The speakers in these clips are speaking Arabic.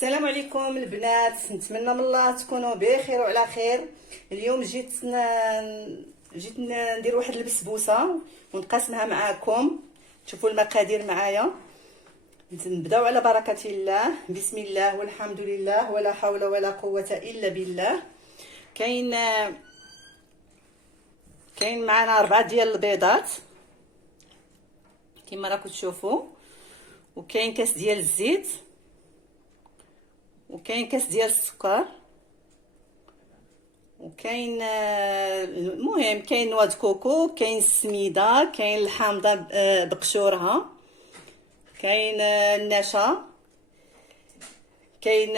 السلام عليكم البنات، نتمنى من الله تكونوا بخير وعلى خير. اليوم جيت ندير واحد البسبوسه ونقاسمها معاكم. تشوفوا المقادير معايا. نبداو على بركه الله. بسم الله والحمد لله ولا حول ولا قوه الا بالله. كاين معنا 4 ديال البيضات كما راكم تشوفوا، وكاين كاس ديال الزيت، وكاين كاس ديال السكر، وكاين المهم كاين نواه كوكو، كاين السميده، كاين الحامضه بقشورها، كاين النشا، كاين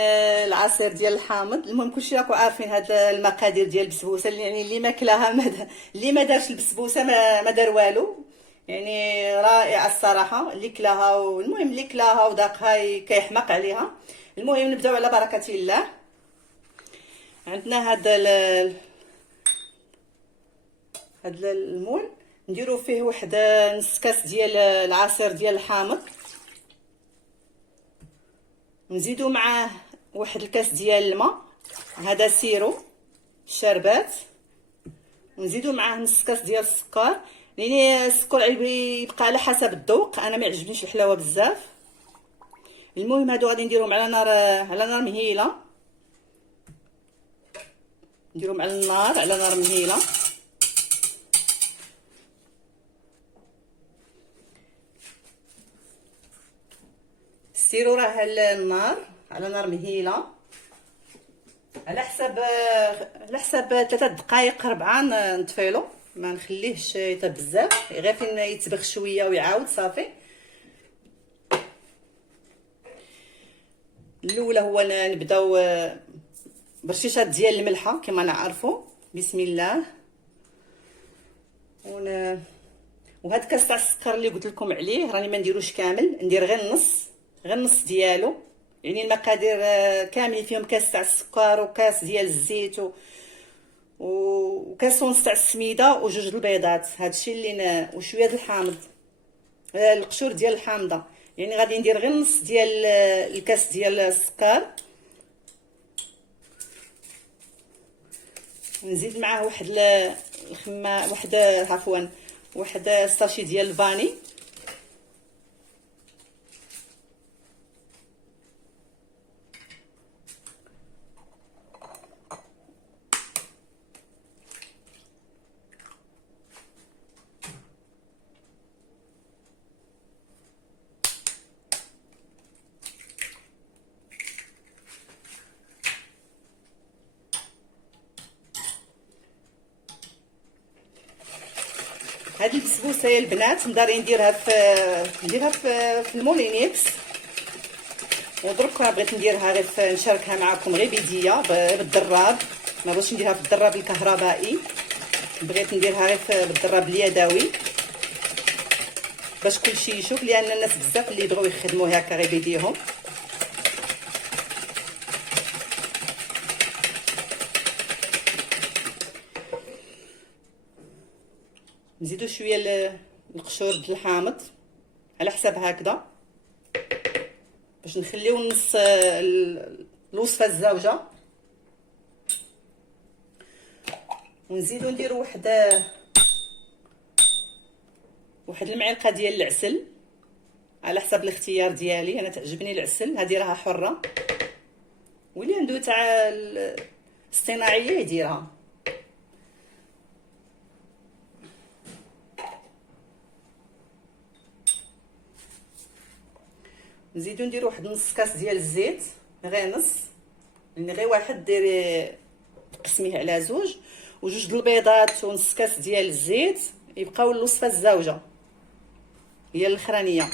العصير ديال الحامض. المهم كلشي راكم عارفين هاد المقادير ديال البسبوسه، يعني اللي ما كلاها اللي ما دارش البسبوسه ما دار والو. يعني رائعه الصراحه اللي كلاها، والمهم اللي كلاها وذاقها كيحماق عليها. المهم نبداو على بركه الله. عندنا هاد المول نديرو فيه واحد نص كاس ديال العصير ديال الحامض، نزيدو معاه واحد الكاس ديال الماء، هذا سيرو الشربات، ونزيدو معاه نص كاس ديال السكر، يعني السكر يبقى على حسب الذوق. انا ما يعجبنيش الحلاوه بزاف. المهم هادو غادي نديرهم على نار مهيله، نديرهم على نار مهيله. السيرو راه النار على نار مهيله، على حساب 3 دقائق 4 نطفيلو، ما نخليهش يطيب بزاف، غير فين يتبخ شويه ويعاود صافي. الاولى هو نبداو برشيشات ديال الملحه كما نعرفوا. بسم الله. وهاد كاس تاع السكر اللي قلت لكم عليه راني ما نديروش كامل، ندير غير النص ديالو. يعني المقادير كاملين فيهم كاس تاع السكر وكاس ديال الزيت وكاس ونص تاع السميده وجوج البيضات. هادشي اللي وشويه د الحامض، القشور ديال الحامضه. يعني غادي ندير غير نص ديال الكاس ديال السكر، نزيد معاه واحد الساشي ديال الفاني، هذه البسبوسه يا البنات نداري نديرها في المولينيكس، ودرك بغيت نديرها غير نشاركها معكم غير بيديا بالدراب. ما بغيتش نديرها في الدراب الكهربائي، بغيت نديرها غير بالدراب اليدوي باش كلشي يشوف، لان الناس بزاف اللي يبغيو يخدموا هكا غير بيديهم. نزيدو شويه القشور د الحامض على حساب هكذا، باش نخليو نص الوصفه الزوجه. ونزيدو نديرو واحد المعلقه ديال العسل على حساب الاختيار ديالي. انا تعجبني العسل، هذه راها حره، واللي عنده تاع الصناعيه يديرها. نزيدو نديرو واحد نص كاس ديال الزيت، غير نص، لان غير واحد ديري تقسميه على زوج، وجوج د البيضات ونص كاس ديال الزيت، يبقاو الوصفه الزوجه هي الاخرانيه.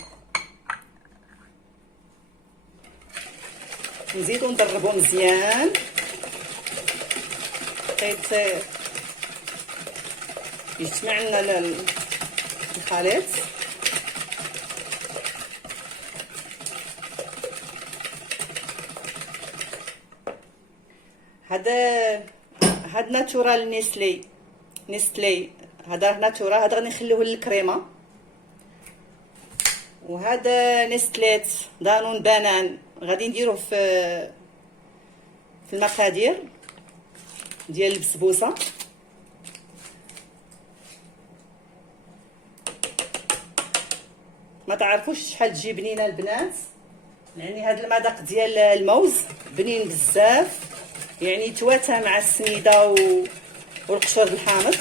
نزيدو نضربو مزيان حيت يجتمع لنا الخليط. هاد ناتورال نيستلي هذا ناتورال، هذا غادي نخليوه للكريمه. وهذا نستليت دانون بنان غادي نديروه في المقادير ديال البسبوسه. ما تعرفوش شحال تجي بنينه البنات، يعني هذا المذاق ديال الموز بنين بزاف، يعني تواتى مع السميده والقشور الحامض.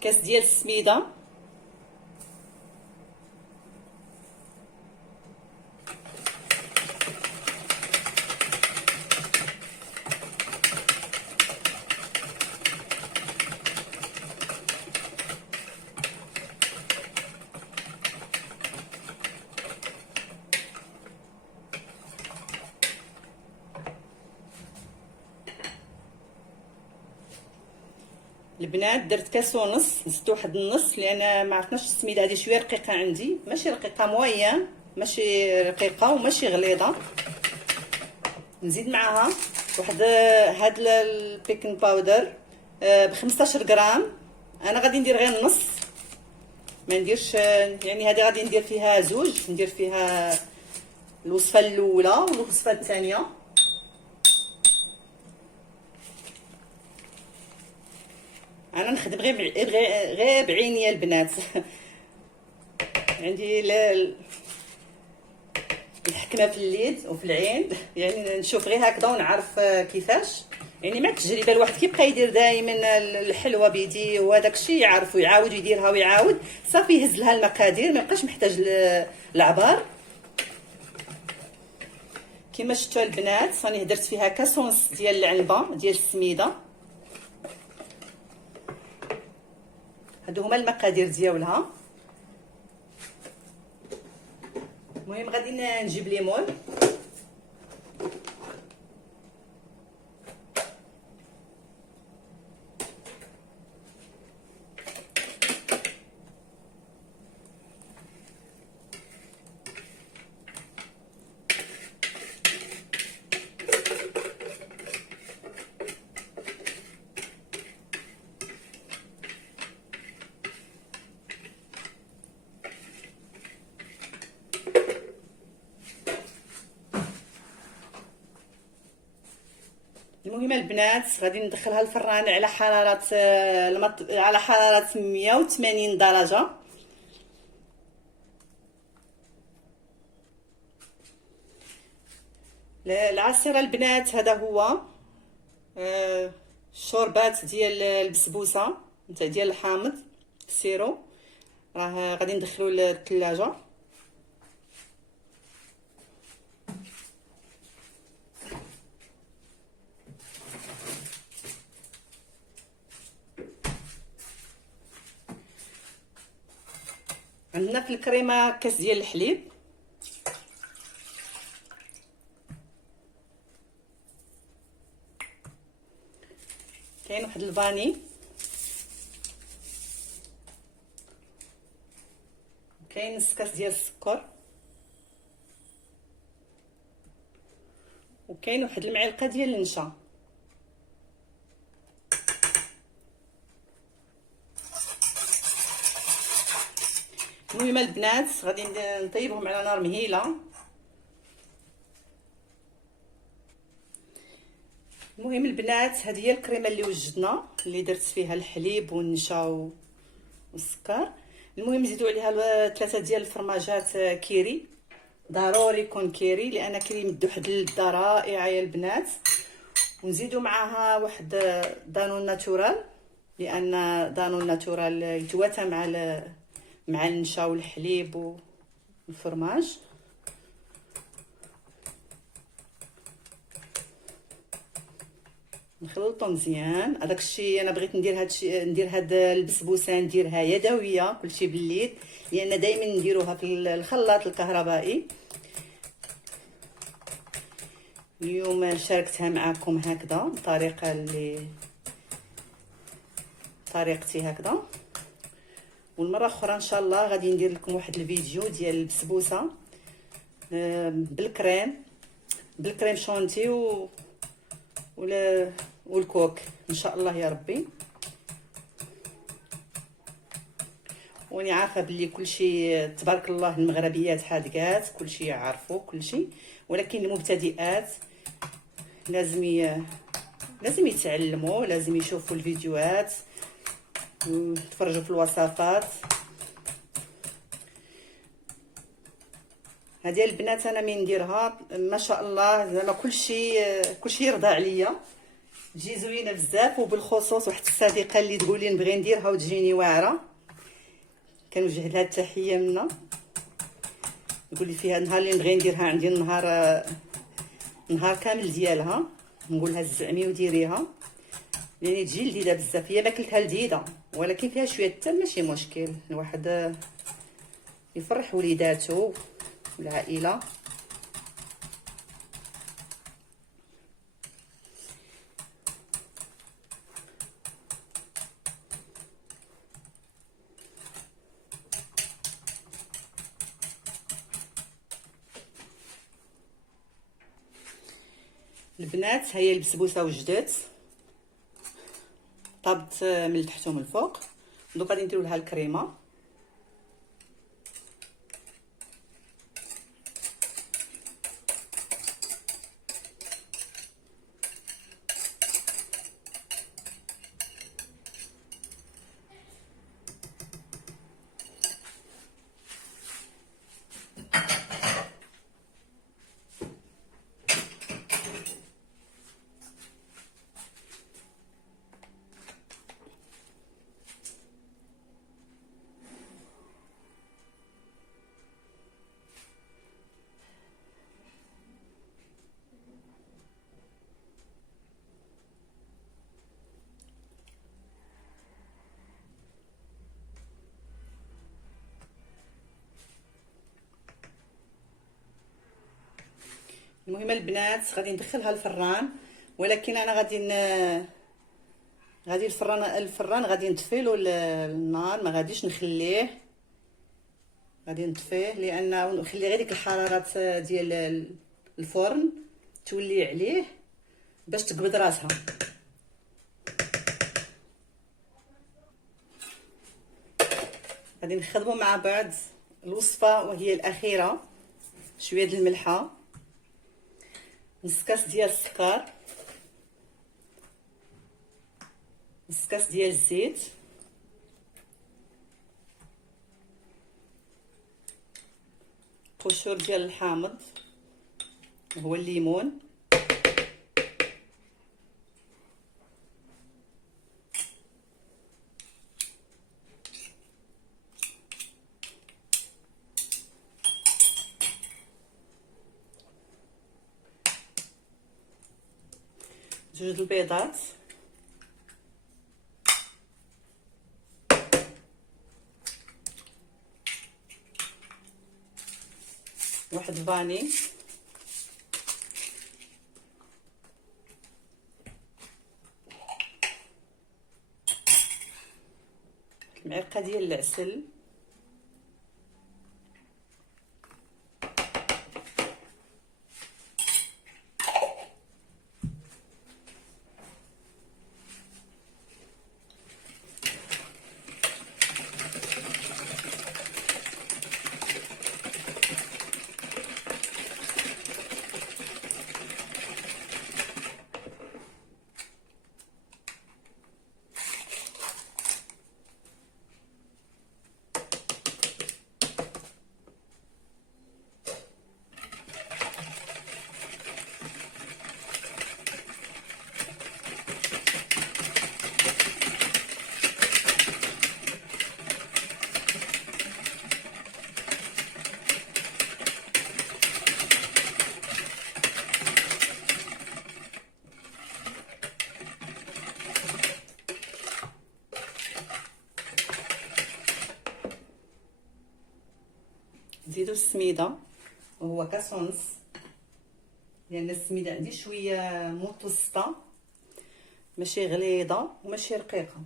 كاس ديال السميده، البنات درت كاس ونص، زدت واحد النص لان ما عرفناش السميده هذه شويه رقيقه عندي، ماشي رقيقه موين، ماشي رقيقه وماشي غليظه. نزيد معاها واحد هاد البيكنج باودر ب 15 غرام. انا غادي ندير غير النص، ما نديرش، يعني هذه غادي ندير فيها زوج، ندير فيها الوصفه الاولى والوصفه الثانيه. انا نخدم غير بعيني البنات عندي الحكمه في اليد وفي العين، يعني نشوف غير هكذا ونعرف كيفاش. يعني مع التجربه الواحد كيبقى يدير دائما الحلوه بيديه، وهذاك الشيء يعرف ويعاود يديرها ويعاود، صافي يهز لها المقادير، ما يبقاش محتاج العبار. كما شفتوا البنات راني درت فيها كاس ونص ديال العنبه ديال السميده. هادو هما المقادير ديالها. المهم غادي نجيب ليمون، المهم البنات غادي ندخلها الفران على حراره على حراره 180 درجه. العصير البنات هذا هو الشوربات ديال البسبوسه نتاع ديال الحامض السيرو، راه غادي ندخلو للثلاجه. عندنا في الكريمه كاس ديال الحليب، كاين واحد الفاني، كاين نص كاس ديال السكر، وكاين واحد المعلقه ديال النشا. المهم البنات غادي نطيبهم على نار مهيله. المهم البنات هذه هي الكريمه اللي وجدنا، اللي درت فيها الحليب والنشا والسكر. المهم نزيدوا عليها 3 ديال الفرماجات كيري، ضروري يكون كيري لان كيمد واحد اللذه رائعه يا البنات. ونزيدوا معاها واحد دانون ناتورال، لان دانون ناتورال يتواتى مع النشا والحليب والفرماج. نخلطو مزيان. هذاك الشيء انا بغيت ندير هاد البسبوسه نديرها يدويه كلشي باليد، لان دائما نديروها في الخلاط الكهربائي. اليوم شاركتها معكم هكذا بطريقتي هكذا. والمره اخرى ان شاء الله غادي ندير لكم واحد الفيديو ديال البسبوسه بالكريم شونتي والكوك ان شاء الله يا ربي. واني عارفه بلي كلشي تبارك الله المغربيات حادقات، كلشي يعرفوا كلشي، ولكن المبتدئات لازم يتعلموا، لازم يشوفوا الفيديوهات ويتفرجوا في الوصفات. هذه البنات انا من نديرها ما شاء الله زعما كلشي يرضى عليا، تجي زوينه بزاف. وبالخصوص واحد الصديقه اللي تقول لي نبغي نديرها وتجيني واعره، كنوجه لها التحيه منا، نقول لي فيها النهار اللي نبغي نديرها عندي نهار كامل ديالها، نقول لها زعمي وديريها يعني تجي لذيذه بزاف. هي ماكلتها لذيذه ولكن فيها شويه التم، ماشي مشكل، الواحد يفرح وليداتو والعائله. البنات هي البسبوسه وجدت، طابت من التحت ومن الفوق. دوك غادي نديرو لها الكريمه. المهم البنات غادي ندخلها الفران، ولكن انا غادي الفران غادي نطفيلو النار، ما غاديش نخليه، غادي نطفيه لانه نخلي غير ديك الحرارات ديال الفرن تولي عليه باش تقبض راسها. غادي نخدموا مع بعض الوصفه وهي الاخيره. شويه د الملحه، نص كاس ديال السكر، نص كاس ديال الزيت، قشور ديال الحامض هو الليمون، جوج البيضات، واحد فاني، معلقه ديال العسل، نزيدو السميده وهو كاس ونص، لان السميده عندي شويه متوسطه، ماشي غليظه وماشي رقيقه.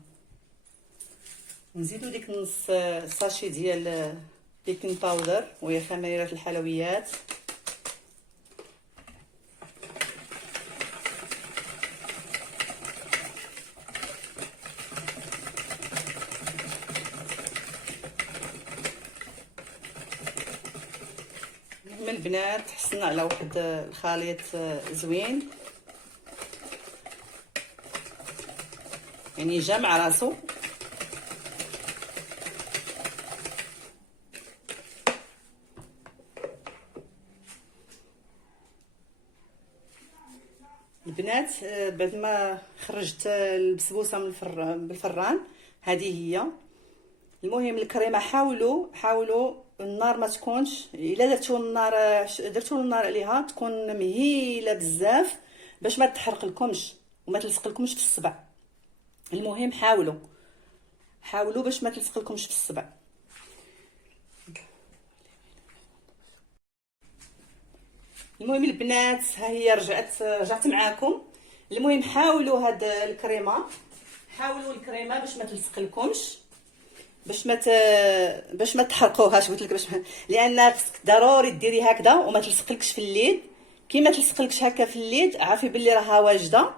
نزيدو ديك نص ساشي ديال بيكين باودر وهي خميره الحلويات. من البنات حصلنا على واحد الخليط زوين، يعني جا مع راسو. البنات بعد ما خرجت البسبوسه من بالفران، هذه هي. المهم الكريمه حاولوا النار ما تكونش، الا درتو النار عليها تكون مهيله بزاف باش ما تحرق لكمش وما تلصق لكمش في الصبع. المهم حاولوا باش ما تلصق لكمش في الصبع. المهم البنات ها هي رجعت معاكم. المهم حاولوا هاد الكريمه باش ما تلصق لكمش، باش ما تحرقوهاش. قلت لك لان خصك ضروري ديري هكذا وما تلصقلكش في اليد. كي ما تلصقلكش هكا في اليد عارفي باللي راها واجده.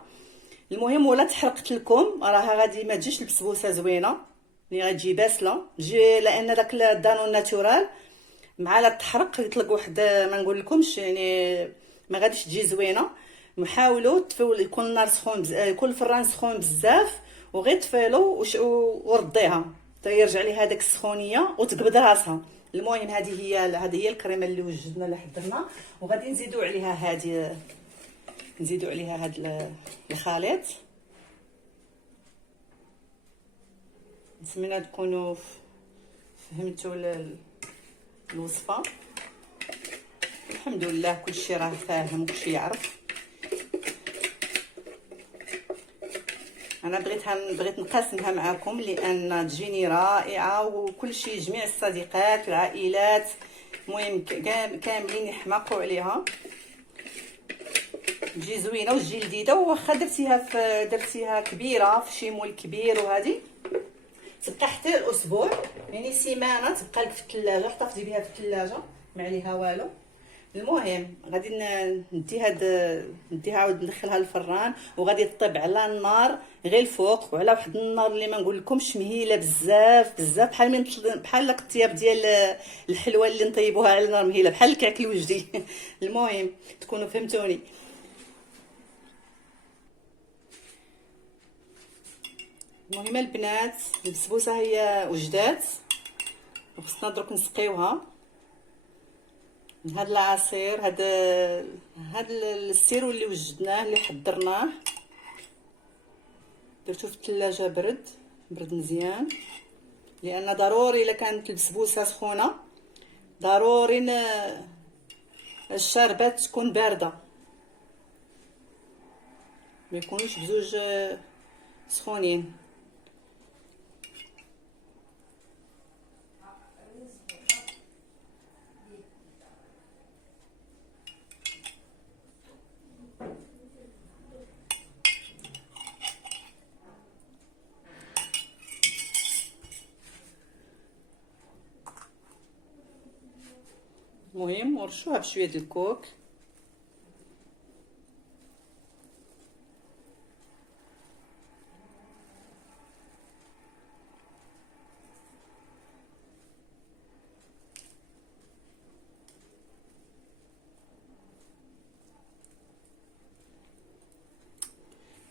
المهم ولا تحرقت لكم راها غادي ما تجيش البسبوسه زوينه، اللي غتجي باسله تجي، لان داك الدانون ناتورال مع لا تحرق يطلق واحد ما نقول لكمش، يعني ما غاديش تجي زوينه. نحاولوا تفيو يكون النار سخون يكون الفران سخون بزاف، وغير تفيلو ورديها حتى يرجع ليها داك السخونيه وتقبض راسها. المهم هذه هي الكريمه اللي وجدنا اللي حضرنا، وغادي نزيدوا عليها هذا الخليط. نتمنى تكونوا فهمتوا الوصفه. الحمد لله كلشي راه فاهم وكلشي يعرف. انا بغيت نقاسمها معكم لان تجيني رائعه، وكلشي جميع الصديقات العائلات المهم كاملين يحماقوا عليها. تجي زوينه وتجي لذيذه، وواخا درتيها كبيره في شي مول كبير وهذه تبقى حتى الاسبوع، يعني سيمانه تبقى لك في الثلاجه، احتفظي بها في الثلاجه ما عليها والو. المهم غادي نديها عاود ندخلها للفران، وغادي تطيب على النار غير الفوق وعلى واحد النار اللي ما نقول لكمش مهيله بزاف بزاف، بحال الطياب ديال الحلوه اللي نطيبوها على نار مهيله بحال الكعك الوجدي. المهم تكونوا فهمتوني. المهم البنات البسبوسه هي وجدات، وخصنا درك نسقيوها. هاد العصير هاد السيرو اللي وجدناه اللي حضرناه درتو في الثلاجه برد مزيان، لان ضروري الا كانت البسبوسه سخونه ضروري الشربات تكون بارده، ما يكونوش بزوج سخونين. المهم ورشوها بشويه د الكوك.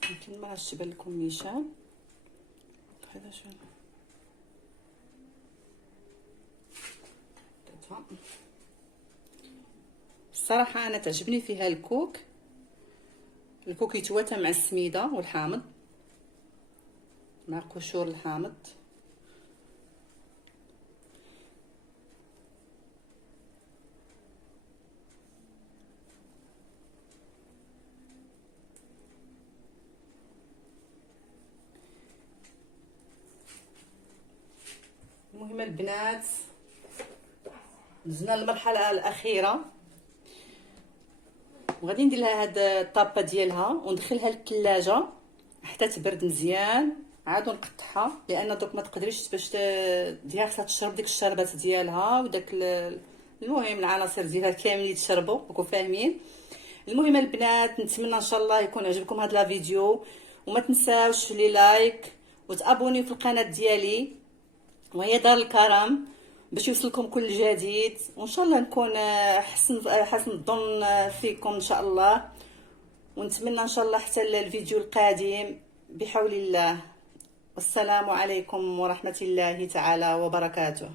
يمكن ما عرفتش يبان لكم نيشان هذا شنو الصراحه انا تعجبني فيها الكوك يتواتى مع السميده والحامض، مع قشور الحامض. المهم البنات دزنا للمرحله الاخيره، وغادي ندير لها هاد الطابه ديالها وندخلها للثلاجه حتى تبرد مزيان عادو نقطعها، لان دوك ما تقدريش باش ديالها خصها تشرب ديك الشربات ديالها وداك المهم العناصر ديالها كاملين يتشربوا، راكم فاهمين. المهم البنات، نتمنى ان شاء الله يكون عجبكم هذا الفيديو، وما تنساوش لي لايك وتابونيو في القناه ديالي وهي دار الكرم باش يوصلكم كل جديد، وان شاء الله نكون حسن الظن فيكم ان شاء الله. ونتمنى ان شاء الله حتى الفيديو القادم بحول الله. والسلام عليكم ورحمة الله تعالى وبركاته.